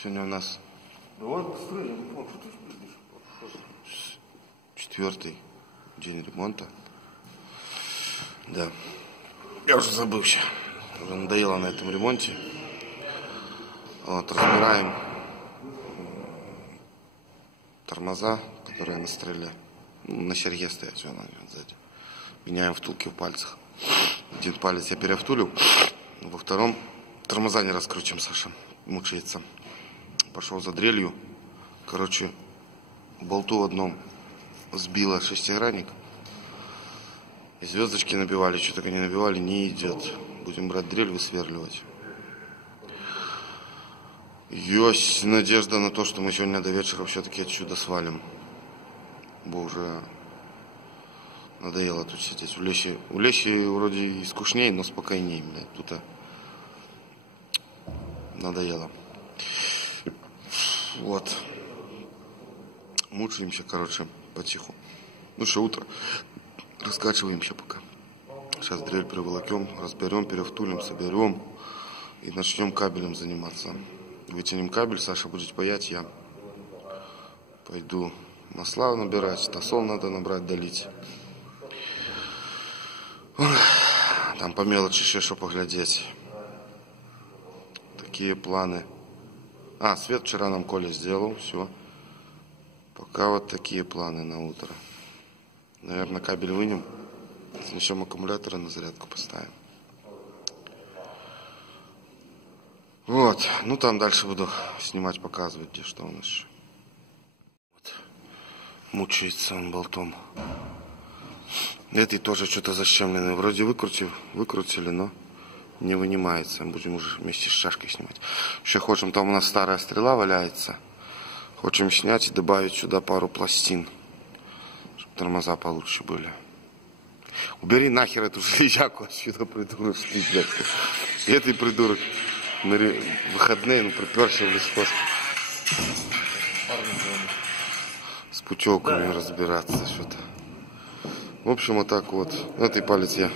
Сегодня у нас... Давай быстрее, я не помню, что ты спишь. 4-й день ремонта. Да. Я уже забыл все. Уже надоело на этом ремонте. Вот, разбираем тормоза, которые на стреле. На серьге стоят, все, сзади. Меняем втулки в пальцах. Один палец я перевтулил, во втором тормоза не раскручим, Саша мучается. Пошел за дрелью. Короче, болту в одном сбила шестигранник. Звездочки набивали, что только не набивали, не идет. Будем брать дрель, высверливать. Есть надежда на то, что мы сегодня до вечера все-таки отсюда свалим. Бо уже надоело тут сидеть. У Лещи вроде и скучнее, но спокойнее, блядь. Тут надоело. Вот. Мучаемся, короче, потиху. Ну что, утро. Раскачиваемся пока. Сейчас дрель приволокем, разберем, перевтулим, соберем. И начнем кабелем заниматься. Вытянем кабель, Саша будет паять, я пойду масла набирать. Тосол надо набрать, долить. Там по мелочи еще что поглядеть. Такие планы. Свет вчера нам Коля сделал, все. Пока вот такие планы на утро. Наверное, кабель вынем. Снесем аккумуляторы, на зарядку поставим. Вот. Ну, там дальше буду снимать, показывать, где что у нас еще. Вот. Мучается он болтом. Эти тоже что-то защемленные. Вроде выкрутили, но не вынимается. Будем уже вместе с шашкой снимать. Еще хотим, там у нас старая стрела валяется. Хотим снять и добавить сюда пару пластин. Чтобы тормоза получше были. Убери нахер эту железяку отсюда, придурок. И этой придурок на выходные, приперся в лесхоз. С путевками разбираться что-то. В общем, вот так вот. Этой палец я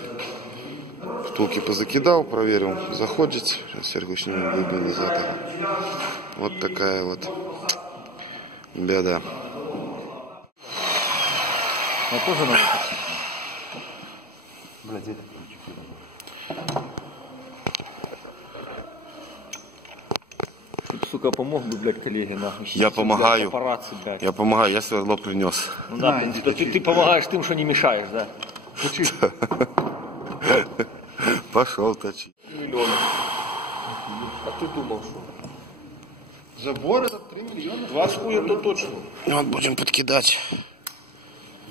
втулки позакидал, проверил, заходит. Сейчас Сергей снимем, выбил из этого. Вот такая вот беда. Я тоже надо. Блядь, это сука, помог бы, блядь, коллеге, нахуй. Я помогаю. Папарацци, блядь. Я помогаю, я сверло принес. Ну да, ты помогаешь тем, что не мешаешь, да? Пошел точить. Миллионов. А ты думал, что? Забор это 3 миллиона? 20 хуя то точно. Вот будем подкидать.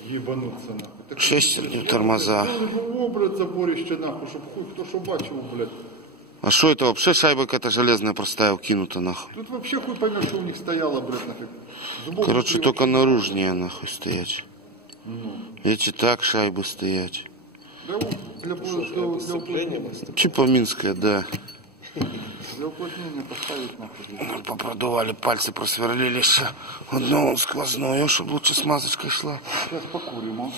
Ебануться нахуй. Шестерню тормоза. Обрать заборище нахуй, щоб хуй хто що бачив, блядь. А что это вообще шайба какая-то железная простая укинута нахуй? Тут вообще хуй поймешь, что у них стояло, блядь, нафиг. Зубов Короче, вообще только наружнее нахуй стоять. Эти так шайбы стоять. для уплотнения. Типа минская, да. Для уплотнения поставить нахуй. Попродували, пальцы просверлили еще. Одно сквозное, чтобы лучше смазочкой шла. Сейчас покурим, а?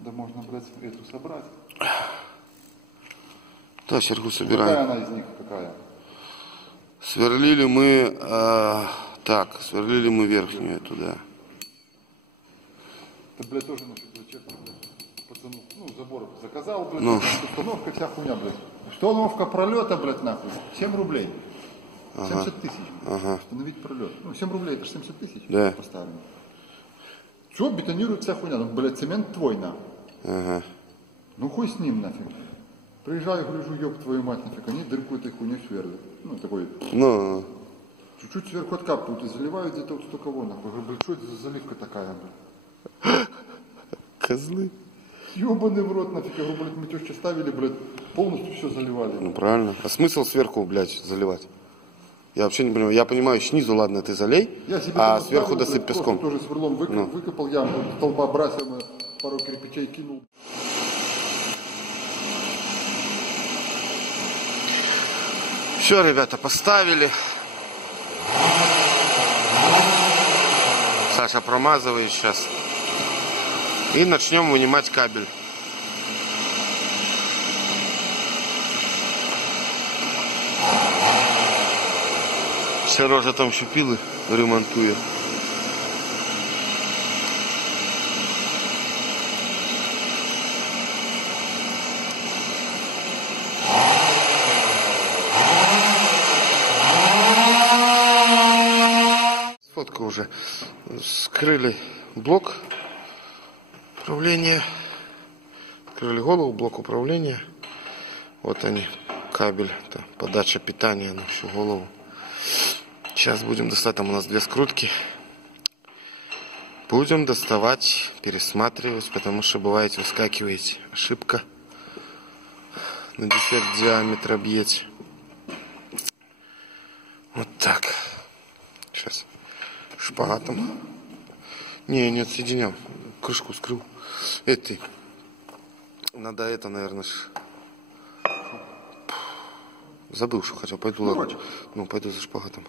Да можно, блядь, эту собрать. Да, Сергу Какая собираем. она из них, какая? Сверлили мы, сверлили мы верхнюю эту, да. Это, блядь, тоже нафиг зачем, блядь. Пацану, забор заказал, блядь, установка, вся хуйня, блядь. Установка пролета, блядь, нахуй, 7 рублей. 70 тысяч. Установить пролет. 7 рублей, это же 70 тысяч. Да. Поставим. Все, бетонирует вся хуйня. Блядь, цемент твой, нахуй. Хуй с ним, нафиг. Приезжаю, гляжу, ёб твою мать, нафиг. Они дырку этой хуйней сверлят. Такой. Чуть-чуть сверху откапывают и заливают где-то вот столько вон, нахуй. Говорю, блядь, что это за заливка такая, блядь? Козлы. Ёбаный в рот, нафиг. Я говорю, блядь, мы тёще ставили, блядь, полностью все заливали. Ну правильно. А смысл сверху, блядь, заливать? Я вообще не понимаю. Я понимаю, снизу, ладно, ты залей, а сверху досыпь песком. Тоже сверлом выкопал яму, столба бросил, пару кирпичей кинул. Все, ребята, поставили. Саша промазывает сейчас. И начнем вынимать кабель. Сережа там шипіли, ремонтує. Фотка уже. Скрыли блок управления. Открыли голову, блок управления. Вот они, кабель, это подача питания на всю голову. Сейчас будем достать, там у нас 2 скрутки. Будем доставать, пересматривать, потому что бывает выскакивает ошибка. На дефект диаметра бьете. Вот так. Сейчас шпагатом. Не отсоединял. Крышку скрыл. Этой. Надо это, наверное, забыл, что хотел. Пойду ладно. Ну, пойду за шпагатом.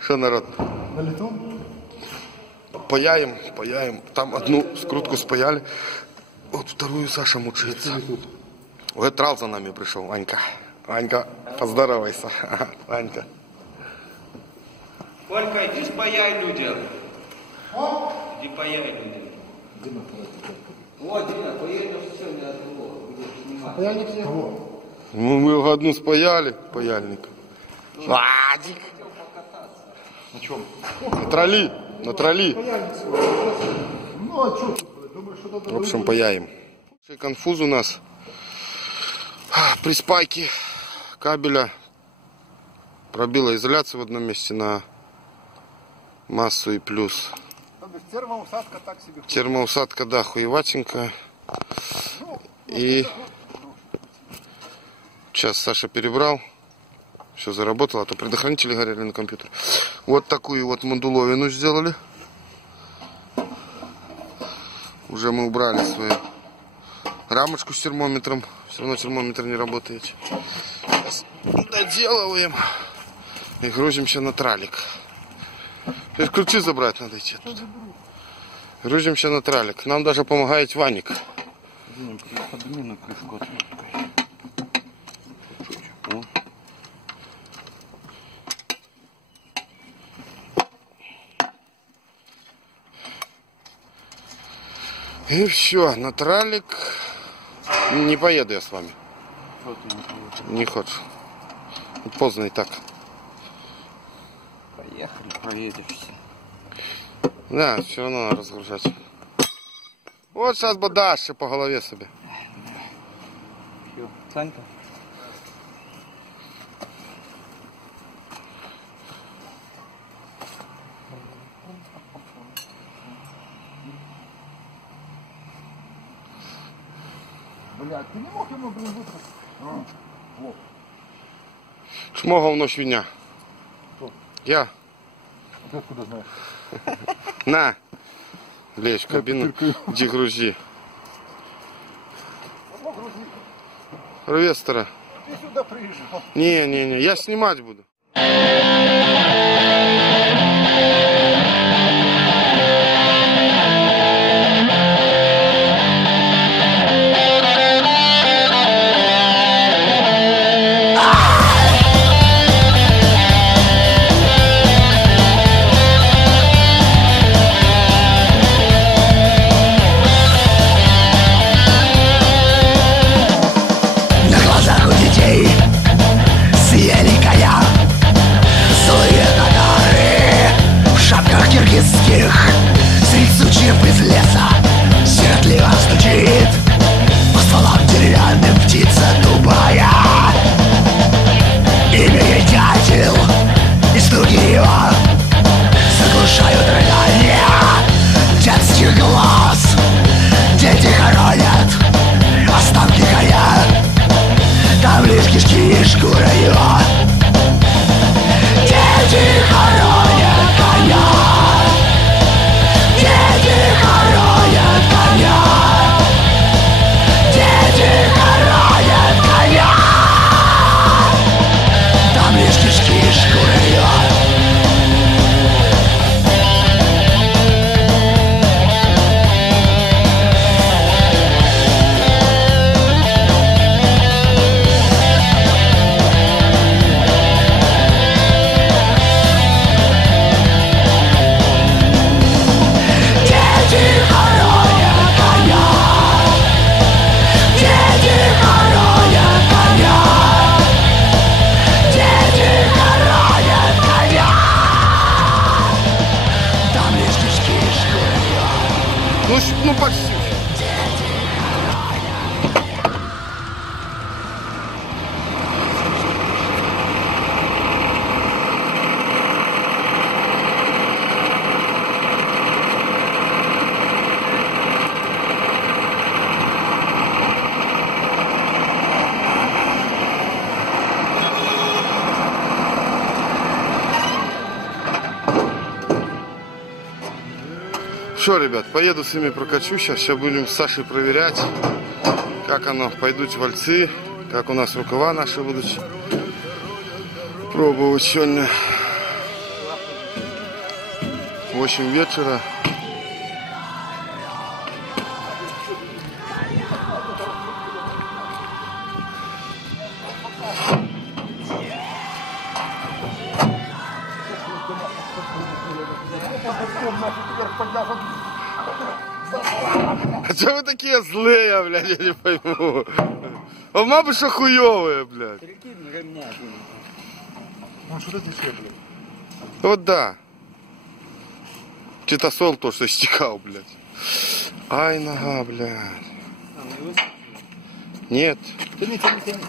Что, народ? На лету? Паяем. Там одну скрутку спаяли. Вот вторую Саша мучается. Вот трал за нами пришел, Ванька. Ванька, поздоровайся. Ванька. Колька, иди спаяй людям. Иди паяй людям. Вот, Дина, поедешь сегодня от него, будешь снимать. Паяльник кого? Ну, мы одну спаяли, паяльник. Вадик. На чем? На тролли. Ну, а что тут, блядь? Думаешь, что надо... В общем, паяем. Конфуз у нас. При спайке кабеля пробила изоляцию в одном месте на массу и плюс. Термоусадка так себе. Термоусадка, да, хуеватенькая. И сейчас Саша перебрал. Все заработало, а то предохранители горели на компьютер. Вот такую вот модуловину сделали. Уже мы убрали свою рамочку с термометром. Все равно термометр не работает. Сейчас доделываем и грузимся на тралик. Сейчас ключи забрать надо идти тут. Грузимся на тралик. Нам даже помогает Ваник. Подними на крышку. И все, на тралик. Не поеду я с вами. Не хочешь. Поздно и так. Поехали, проедешься. Да, все равно надо разгружать. Вот сейчас бы дашь по голове себе. Все, Санька. Блядь, ты не мог ему, блин, выпустить? Вот. Шмогал ночь меня. Кто? Я. Ты откуда знаешь? На. Лезь в кабину. Иди грузи. Привет, стара. Ты сюда приезжал. Не, я снимать буду. Средь сучьев из леса сиротливо стучит по стволам деревянным птица тупая. Имя ей дятел, и стуки его заглушают рыдания детских глаз. Дети хоронят останки коня, там лишь кишки и шкура его. Дети хоронят коня. Ну почти. Все, ребят, поеду с ними прокачу сейчас. Сейчас будем с Сашей проверять, как оно. Пойдут вальцы, как у нас рукава наши будут пробовать сегодня. 8 вечера. А что вы такие злые, блядь, я не пойму. А мама что хуёвые, блядь. Он что-то дешевле. Вот да. Читосол то, что стекал, блядь. Ай, нога, блядь. Нет. Тяни, тяни, тяни.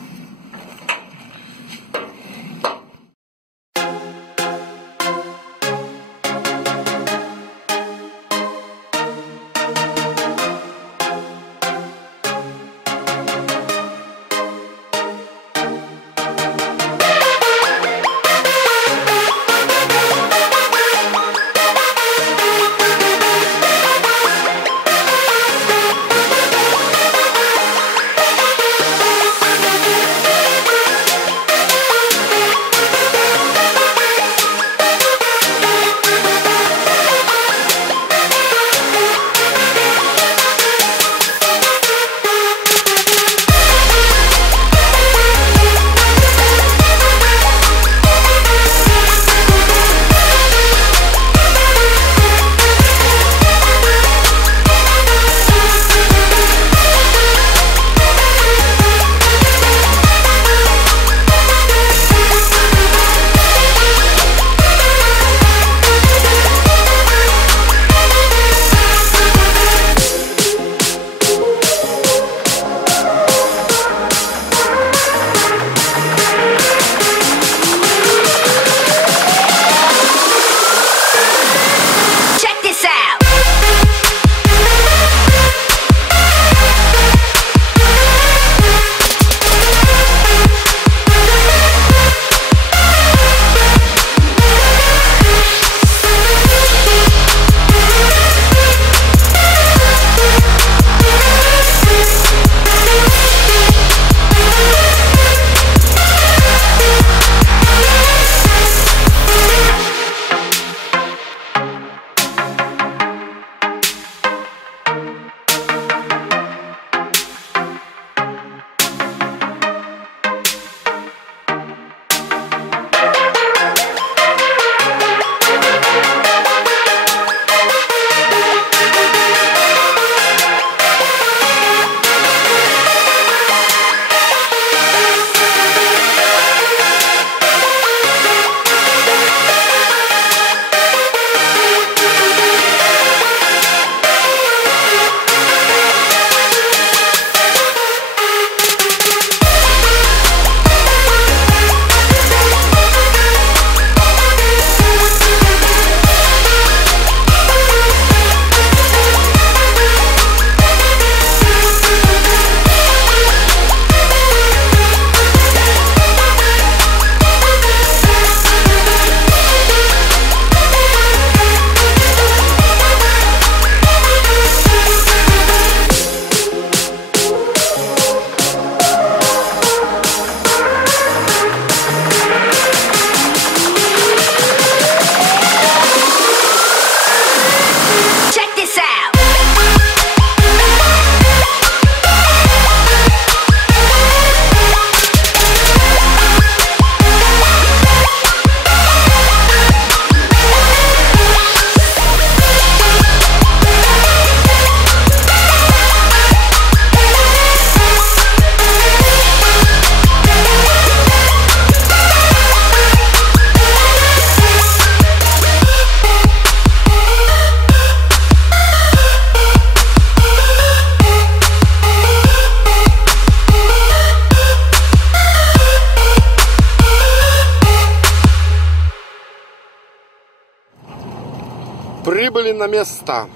Прибыли на место.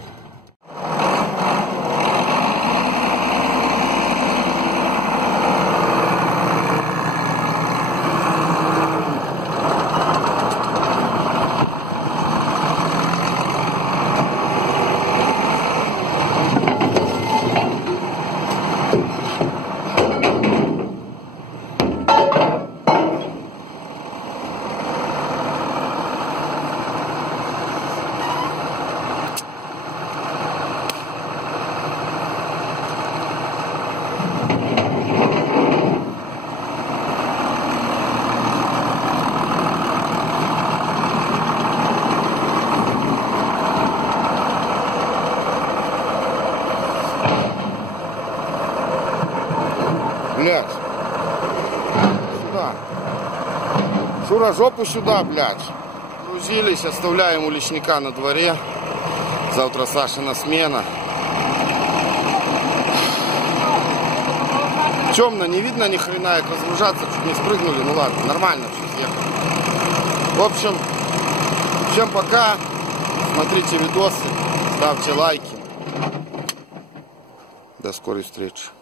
Блядь. Сюда. Шура, жопу сюда, блядь. Грузились, оставляем уличника на дворе. Завтра Сашина смена. Темно, не видно ни хрена, как разгружаться, чуть не спрыгнули. Ну ладно, нормально все съехали. В общем, всем пока. Смотрите видосы, ставьте лайки. До скорой встречи.